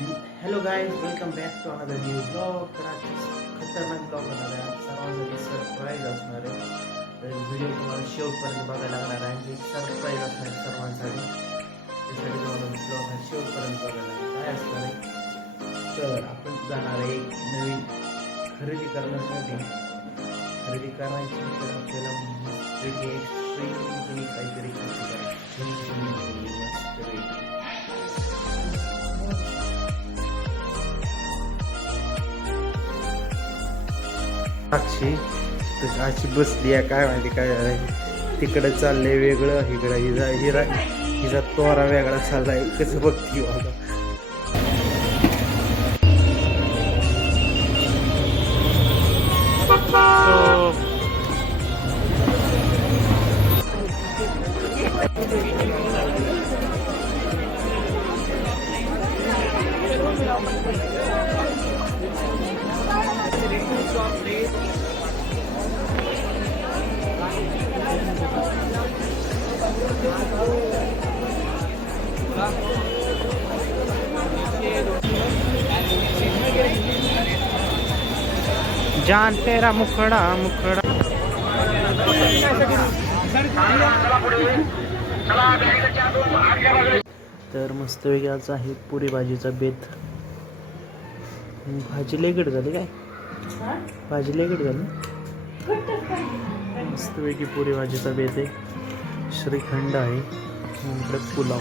Hello guys, welcome back to another new blog. तर आज खतरनाक ब्लॉग होणार आहे. आज सर्वांसाठी सरप्राईज असणार आहे. तर व्हिडिओ तुम्हाला शेवटपर्यंत बघायला लागणार आहे. एक सरप्राईज असणार आहे सर्वांसाठी. त्यासाठी तुम्हाला ब्लॉग हा शेवटपर्यंत बघायला आहे. काय असणार आहे, तर आपण जाणार आहे एक नवीन खरेदी करण्यासाठी. खरेदी करायची तर आपल्याला एक्स्ट्रीम काहीतरी खरेदी करायची. साक्षी तर अशी बसली आहे, काय माहिती काय झालंय. तिकडे चाललंय वेगळं, इकडं हिचा तोरा वेगळा चाललाय. कसं बघती बाबा. जान तेरा मुखड़ा मुखड़ा. तर मस्त वेगळाच आहे पुरी भाजीचा बेत. भाजी लेगट झाली काय, भाजी लेगट झाली. मस्त वेगळी पुरी भाजीचा बेत आहे. श्रीखंड आहे, इकडे पुलाव.